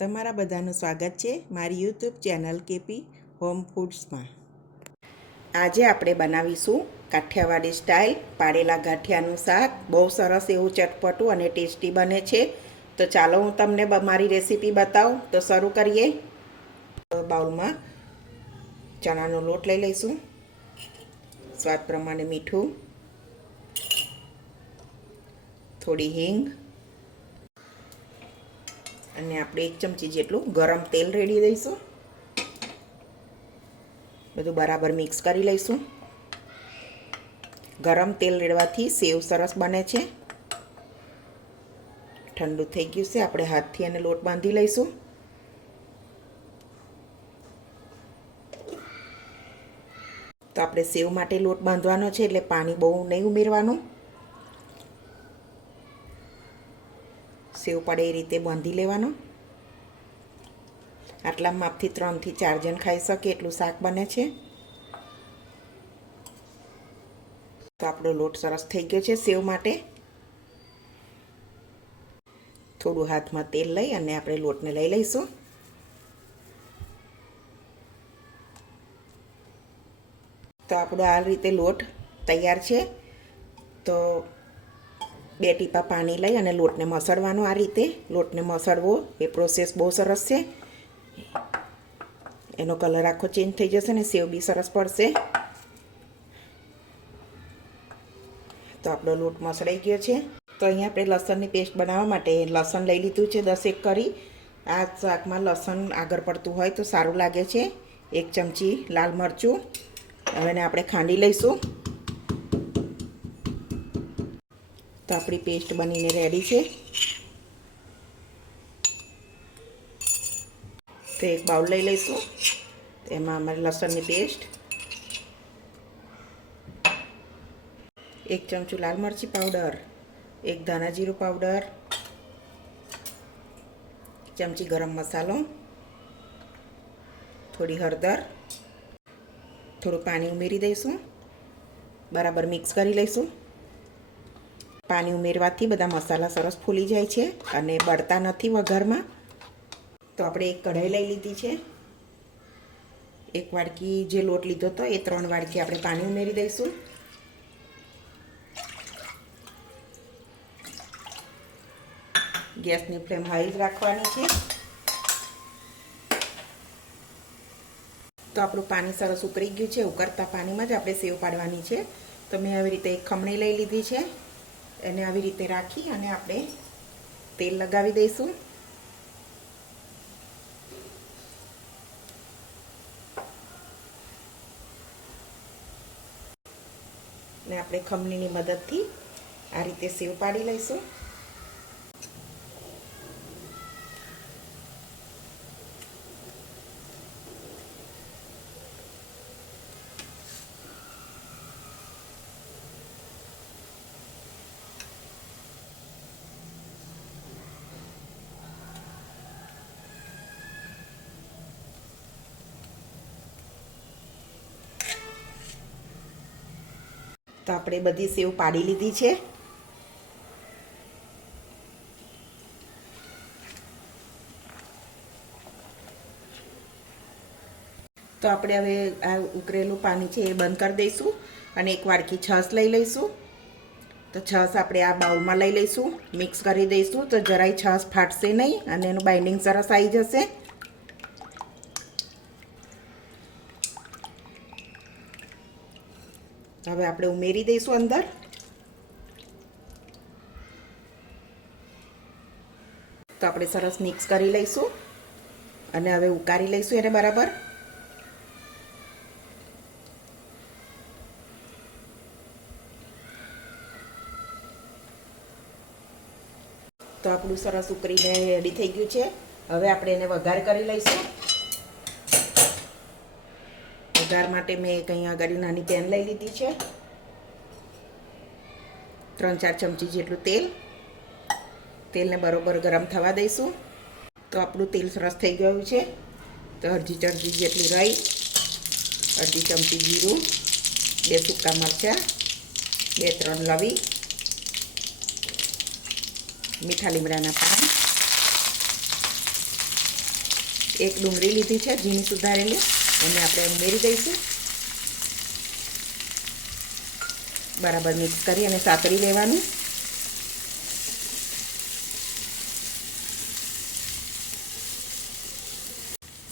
તમારા બધાનું સ્વાગત છે મારી યુટ્યુબ ચેનલ કેપી હોમ ફૂડ્સમાં। આજે આપણે બનાવીશું કાઠિયાવાડી સ્ટાઇલ પાડેલા ગાંઠિયાનું શાક। બહુ સરસ એવું ચટપટું અને ટેસ્ટી બને છે। તો ચાલો હું તમને મારી રેસીપી બતાવું। તો શરૂ કરીએ। બાઉલમાં ચણાનો લોટ લઈ લઈશું, સ્વાદ પ્રમાણે મીઠું, થોડી હિંગ અને આપણે 1 ચમચી જેટલું ગરમ તેલ રેડી દઈશું। બધું બરાબર મિક્સ કરી લઈશું। ગરમ તેલ રેડવાથી સેવ સરસ બને છે। ઠંડુ થઈ ગયું છે, આપણે હાથથી એને લોટ બાંધી લઈશું। તો આપણે સેવ માટે લોટ બાંધવાનો છે, એટલે પાણી બહુ નહીં ઉમેરવાનું। સેવ પડે એ રીતે બાંધી લેવાનો। આટલા માપથી 3 થી 4 જણ ખાઈ શકે એટલું શાક બને છે। તો આપણો લોટ સરસ થઈ ગયો છે સેવ માટે। થોડું હાથમાં તેલ લઈ અને આપણે લોટને લઈ લઈશું। તો આપણો આ રીતે લોટ તૈયાર છે। તો 2 ટીપા પાણી લઈ અને લોટને મસળવાનો। આ રીતે લોટને મસળવો એ પ્રોસેસ બહુ સરસ છે। એનો કલર આખો ચેન્જ થઈ જશે ને સેવ બી સરસ પડશે। તો આપણો લોટ મસળાઈ ગયો છે। તો અહીંયા આપણે લસણની પેસ્ટ બનાવવા માટે લસણ લઈ લીધું છે 10 એક કરી। આ શાકમાં લસણ આગળ પડતું હોય તો સારું લાગે છે। 1 ચમચી લાલ મરચું, હવે એને આપણે ખાંડી લઈશું। તો આપણી પેસ્ટ બનીને રેડી છે। તો એક બાઉલ લઈ લઈશું, એમાં અમારી લસણની પેસ્ટ, 1 ચમચું લાલ મરચી પાવડર, 1 ધાણા જીરું પાવડર, 1 ચમચી ગરમ મસાલો, થોડી હળદર, થોડું પાણી ઉમેરી દઈશું, બરાબર મિક્સ કરી લઈશું। પાણી ઉમેરવાથી બધા મસાલા સરસ ફૂલી જાય છે અને બળતા નથી વઘારમાં। તો આપણે એક કઢાઈ લઈ લીધી છે। 1 વાડકી જે લોટ લીધો હતો એ 3 વાડકી આપણે પાણી ઉમેરી દઈશું। ગેસની ફ્લેમ હાઈ જ રાખવાની છે। તો આપણું પાણી સરસ ઉકળી ગયું છે। ઉકળતા પાણીમાં જ આપણે સેવ પાડવાની છે। તો મેં આવી રીતે એક ખમણી લઈ લીધી છે, એને આવી રીતે રાખી અને આપણે તેલ લગાવી દઈશું। ને આપણે ખમણીની મદદથી આ રીતે સેવ પાડી લઈશું। તો આપણે બધી સેવ પાડી લીધી છે। તો આપણે હવે આ ઉકળેલું પાણી છે એ બંધ કરી દઈશું અને 1 વાડકી છાશ લઈ લઈશું। તો છાશ આપણે આ બાઉલમાં લઈ લઈશું, મિક્સ કરી દઈશું તો જરાય છાશ ફાટશે નહીં અને એનું બાઇન્ડિંગ સરસ આવી જશે। હવે આપણે ઉમેરી દઈશું અંદર। તો આપણે સરસ મિક્સ કરી લઈશું અને હવે ઉકાળી લઈશું એને બરાબર। તો આપણું સરસ ઉકળીને રેડી થઈ ગયું છે। હવે આપણે એને વઘાર કરી લઈશું। વઘાર માટે મેં એક અહીંયા આગળ નાની પેન લઈ લીધી છે, 3-4 ચમચી જેટલું તેલ, તેલને બરોબર ગરમ થવા દઈશું। તો આપણું તેલ સરસ થઈ ગયું છે। તો અડધી ચમચી જેટલું રાઈ, અડધી ચમચી જીરું, 2 સૂકા મરચાં, 2-3 લવિંગ, મીઠા લીમડાના પાન, એક ડુંગળી લીધી છે ઝીણી સુધારેલી, એને આપણે ઉમેરી દઈશું. બરાબર મિક્સ કરી અને સાતળી લેવાનું.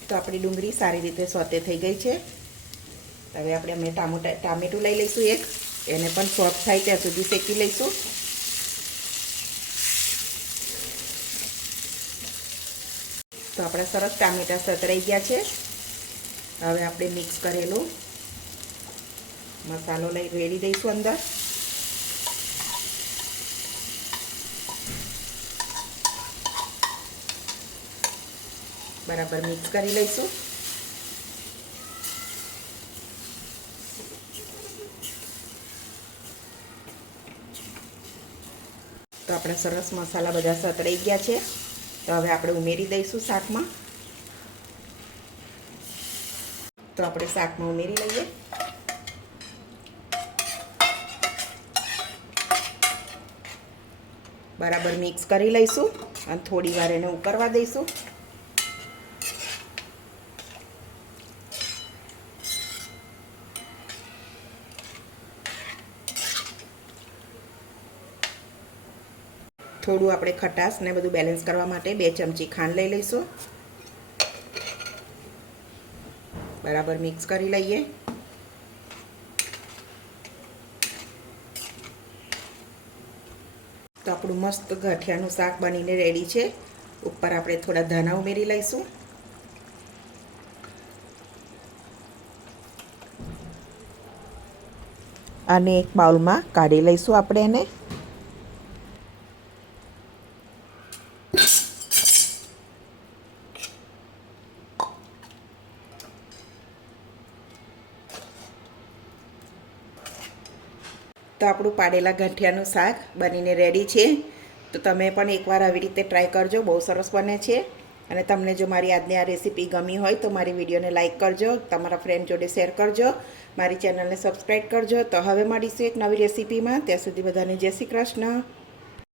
તો આપણી ડુંગળી સારી રીતે સોતે થઈ ગઈ છે. હવે અમે ટામેટું લઈ લઈશું એક, એને પણ સોફ્ટ થાય ત્યાં સુધી શેકી લઈશું. તો આપણા સરસ ટામેટા સતરાઈ ગયા છે. હવે આપણે મિક્સ કરેલો મસાલો રેડી દઈશું અંદર. બરાબર મિક્સ કરી લઈશું. તો આપણા સરસ મસાલા બધા સતરાઈ ગયા છે. તો હવે આપણે ઉમેરી દઈશું શાકમાં. તો આપણે શાકમાં ઉમેરી લઈએ. બરાબર મિક્સ કરી લઈશું અને થોડી વાર એને ઉકળવા દઈશું. થોડું આપણે ખટાશ ને બધું બેલેન્સ કરવા માટે 2 ચમચી ખાંડ લઈ લઈશું. બરાબર મિક્સ કરી લઈએ. તો આપણું મસ્ત ગાંઠિયાનું શાક બનીને રેડી છે. ઉપર આપણે થોડા ધાણા ઉમેરી લઈશું. અને એક બાઉલમાં કાઢી લઈશું આપણે એને. તો આપણું પાડેલા ગાંઠિયાનું શાક બનીને રેડી છે. તો તમે પણ એકવાર આવી રીતે ટ્રાય કરજો, બહુ સરસ બને છે. અને તમને જો મારી આજની આ રેસીપી ગમી હોય તો મારી વિડીયોને લાઇક કરજો, તમારા ફ્રેન્ડ જોડે શેર કરજો, મારી ચેનલને સબસ્ક્રાઈબ કરજો. તો હવે મળીશું એક નવી રેસીપીમાં. ત્યાં સુધી બધાને જય શ્રી કૃષ્ણ.